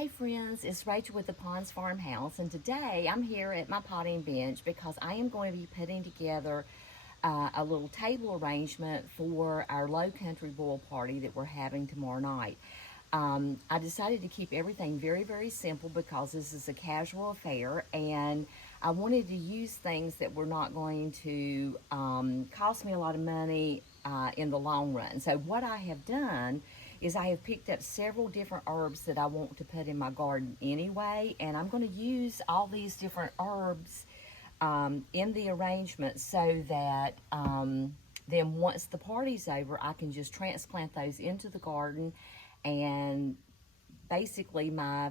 Hey friends, it's Rachel with the Ponds Farmhouse, and today I'm here at my potting bench because I am going to be putting together a little table arrangement for our low country boil party that we're having tomorrow night. I decided to keep everything very, very simple because this is a casual affair, and I wanted to use things that were not going to cost me a lot of money in the long run. So what I have done is I have picked up several different herbs that I want to put in my garden anyway, and I'm going to use all these different herbs in the arrangement so that then once the party's over, I can just transplant those into the garden, and basically my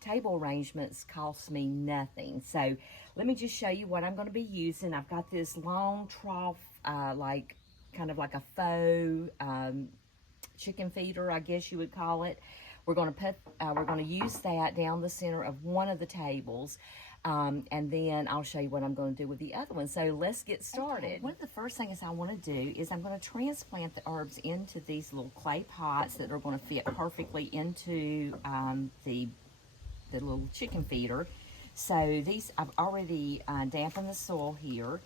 table arrangements cost me nothing. So let me just show you what I'm going to be using. I've got this long trough, like kind of like a faux chicken feeder, I guess you would call it. We're going to use that down the center of one of the tables, and then I'll show you what I'm going to do with the other one. So let's get started. Okay, one of the first things I want to do is I'm going to transplant the herbs into these little clay pots that are going to fit perfectly into the little chicken feeder. So these, I've already dampened the soil here,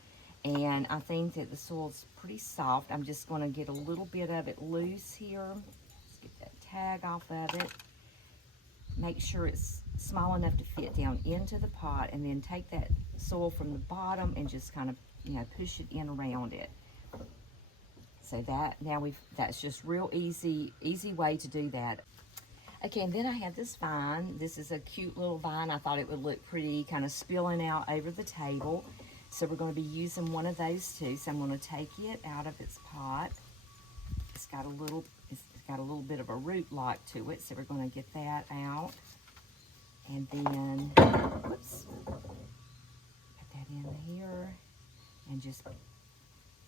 and I think that the soil's pretty soft. I'm just going to get a little bit of it loose here. Let's get that tag off of it. Make sure it's small enough to fit down into the pot, and then take that soil from the bottom and just kind of, push it in around it. So that's just real easy way to do that. Okay, and then I have this vine. This is a cute little vine. I thought it would look pretty, kind of spilling out over the table. So we're going to be using one of those too. So I'm going to take it out of its pot. It's got a little bit of a root lock to it, so we're going to get that out. And then, whoops, put that in here and just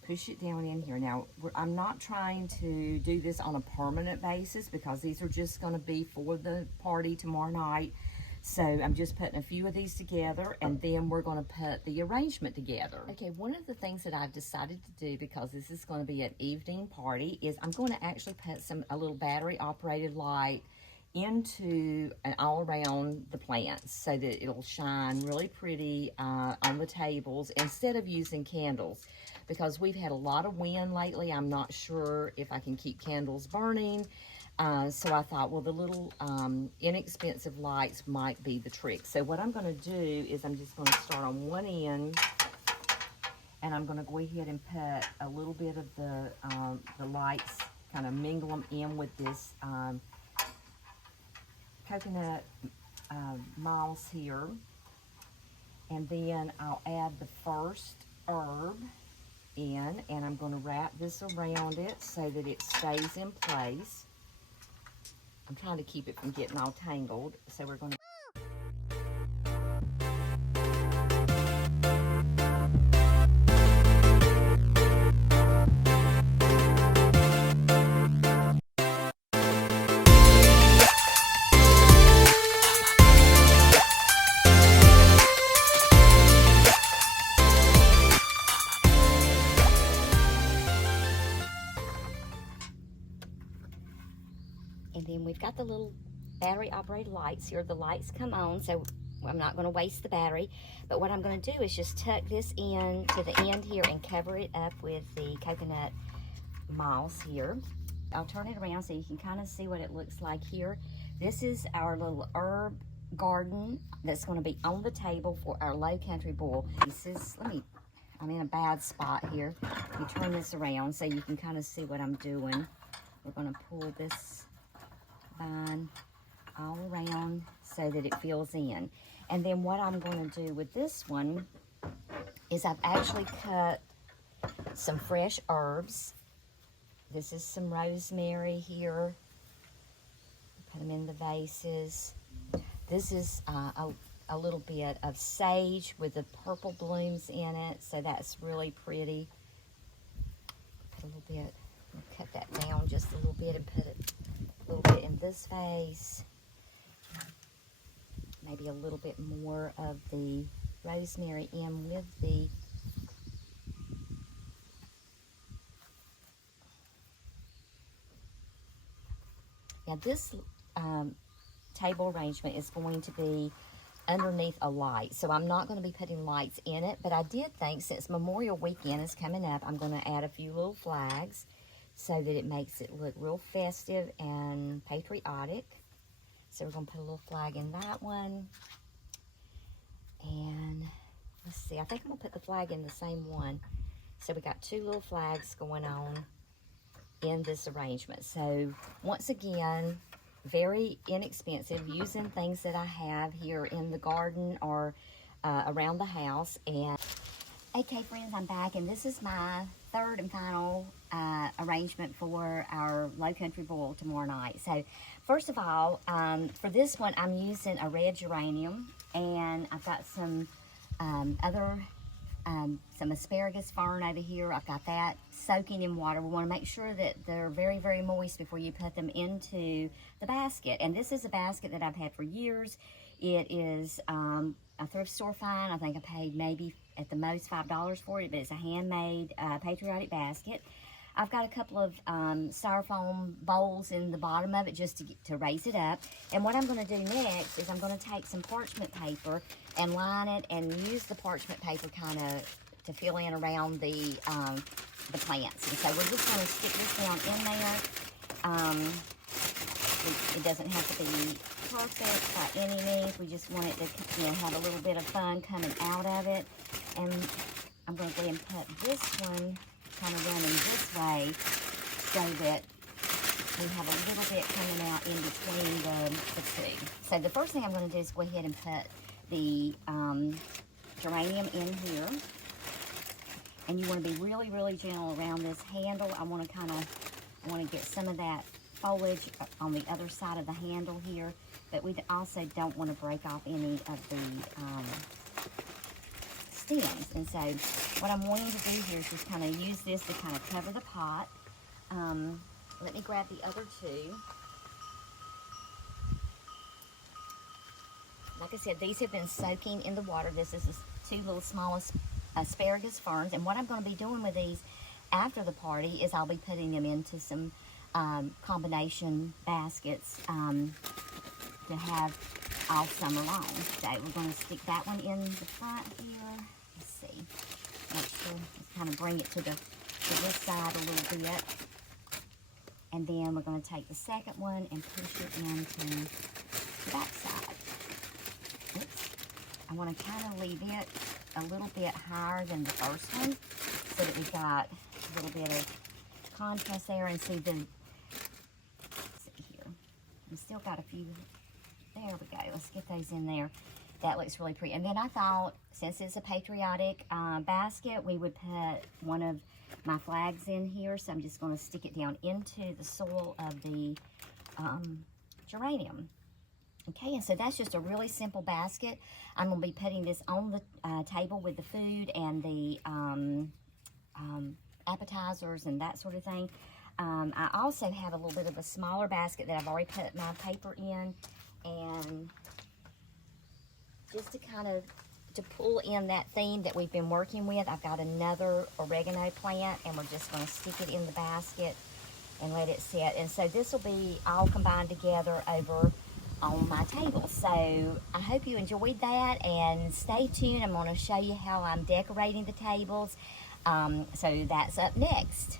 push it down in here. Now, I'm not trying to do this on a permanent basis because these are just going to be for the party tomorrow night. So I'm just putting a few of these together, and then we're going to put the arrangement together. Okay, one of the things that I've decided to do, because this is going to be an evening party, is I'm going to actually put a little battery operated light into and all around the plants so that it'll shine really pretty on the tables instead of using candles, because we've had a lot of wind lately. I'm not sure if I can keep candles burning. So I thought, well, the little inexpensive lights might be the trick. So what I'm going to do is I'm just going to start on one end, and I'm going to go ahead and put a little bit of the lights, kind of mingle them in with this coconut moss here. And then I'll add the first herb in, and I'm going to wrap this around it so that it stays in place. I'm trying to keep it from getting all tangled, so we're going to... And then we've got the little battery operated lights here. The lights come on, so I'm not going to waste the battery. But what I'm going to do is just tuck this in to the end here and cover it up with the coconut moss here. I'll turn it around so you can kind of see what it looks like here. This is our little herb garden that's going to be on the table for our low country boil. I'm in a bad spot here. Let me turn this around so you can kind of see what I'm doing. We're going to pull this vine all around so that it fills in. And then what I'm going to do with this one is I've actually cut some fresh herbs. This is some rosemary here. Put them in the vases. This is a little bit of sage with the purple blooms in it, so that's really pretty. Put a little bit, cut that down just a little bit and put it a little bit in this vase. Maybe a little bit more of the rosemary in with the this table arrangement is going to be underneath a light. So I'm not going to be putting lights in it, but I did think since Memorial Weekend is coming up, I'm going to add a few little flags so that it makes it look real festive and patriotic. So we're going to put a little flag in that one. And let's see, I think I'm going to put the flag in the same one. So we got two little flags going on in this arrangement. So once again, very inexpensive, using things that I have here in the garden or around the house. And okay, friends, I'm back, and this is my third and final arrangement for our Low Country Boil tomorrow night. So first of all, for this one, I'm using a red geranium, and I've got some some asparagus fern over here. I've got that soaking in water. We want to make sure that they're very, very moist before you put them into the basket. And this is a basket that I've had for years. It is a thrift store find. I think I paid maybe at the most $5 for it, but it's a handmade patriotic basket. I've got a couple of styrofoam bowls in the bottom of it just to raise it up. And what I'm going to do next is I'm going to take some parchment paper and line it and use the parchment paper kind of to fill in around the plants. And so we're just going to stick this down in there. It doesn't have to be perfect by any means. We just want it to have a little bit of fun coming out of it. And I'm going to go ahead and put this one kind of running this way so that we have a little bit coming out in between the two. So the first thing I'm going to do is go ahead and put the geranium in here. And you want to be really, really gentle around this handle. I want to get some of that foliage on the other side of the handle here, but we also don't want to break off any of the stems. And so what I'm wanting to do here is just kind of use this to kind of cover the pot. Let me grab the other two. Like I said, these have been soaking in the water. This is two little small asparagus ferns. And what I'm going to be doing with these after the party is I'll be putting them into some combination baskets to have all summer long. So we're going to stick that one in the front here. Let's see. Make sure, let's kind of bring it to this side a little bit. And then we're going to take the second one and push it into the back side. Oops. I want to kind of leave it a little bit higher than the first one so that we've got a little bit of contrast there. And see the, let's see here, I've still got a few. There we go. Let's get those in there. That looks really pretty. And then I thought, since it's a patriotic basket, we would put one of my flags in here. So I'm just going to stick it down into the soil of the geranium. Okay, and so that's just a really simple basket. I'm going to be putting this on the table with the food and the appetizers and that sort of thing. I also have a little bit of a smaller basket that I've already put my paper in. And just to kind of to pull in that theme that we've been working with, I've got another oregano plant, and we're just going to stick it in the basket and let it sit. And so this will be all combined together over on my table. So I hope you enjoyed that, and stay tuned. I'm going to show you how I'm decorating the tables. So that's up next.